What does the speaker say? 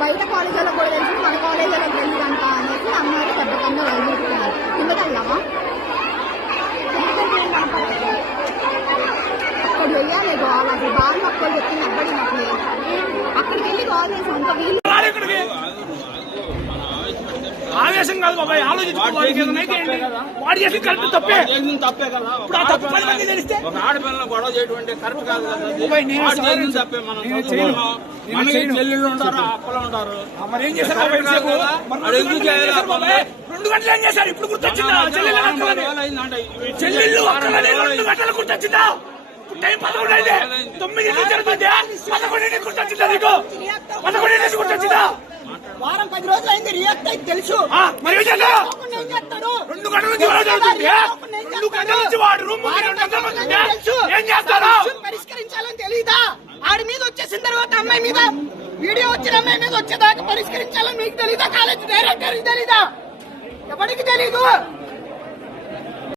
బయట కాలేజీలో కూడా తెలిసి మన కాలేజీలో తెలియదంట అనేసి అమ్మాయి దెబ్బకంగా వెళ్ళిపోతున్నారు. కిందకి వెళ్దామా? అక్కడ వెళ్ళాలి గోల్, అది బాగా అక్కడ చెప్పింది అబ్బడినట్లే అక్కడికి వెళ్ళి గోల్ చేసాం. ఇంకా వీళ్ళు ఆవేశం కాదు బాబాయ్, ఆలోచించుకోవాలి. వాడు చేసి కరెక్ట్ తప్పే కదా. ఇప్పుడు ఆ తప్పు 10 మంది తెలిస్తే ఒక ఆడపిల్లని గొడవ చేయడం కరెక్ట్ కాదు కదా. తప్పే. మనం చెల్లెళ్ళు ఉంటారు, అప్పలు ఉంటారు. మరి ఏం చేశారు? 2 గంటలు ఏం చేశారు? ఇప్పుడు గుర్తొచ్చిందా? చెల్లెళ్ళు 2 గంటలు గుర్తొచ్చిందా? టైం 11 అయితే 9 జరుగుతుంది. 11 గుర్తొచ్చిందా నీకు? 11 గుర్తొచ్చిందా? వారం 10 రోజులు అయింది. రియాక్ట్ అయితే తెలుసు. మరి ఏం చేస్తారు? 2 గంటల నుంచి జరుగుతుంది. 2 గంటల నుంచి వాడు రూమ్ ఏం చేస్తారు? పరిష్కరించాలని తెలీదా? ఆడి మీద వచ్చేసిన తర్వాత అమ్మాయి మీద వీడియో వచ్చిన అమ్మాయి మీద వచ్చేదాకా పరిష్కరించాలని మీకు తెలీదా? కాలేజీ డైరెక్టర్ తెలీదా? ఎవరికి తెలీదు?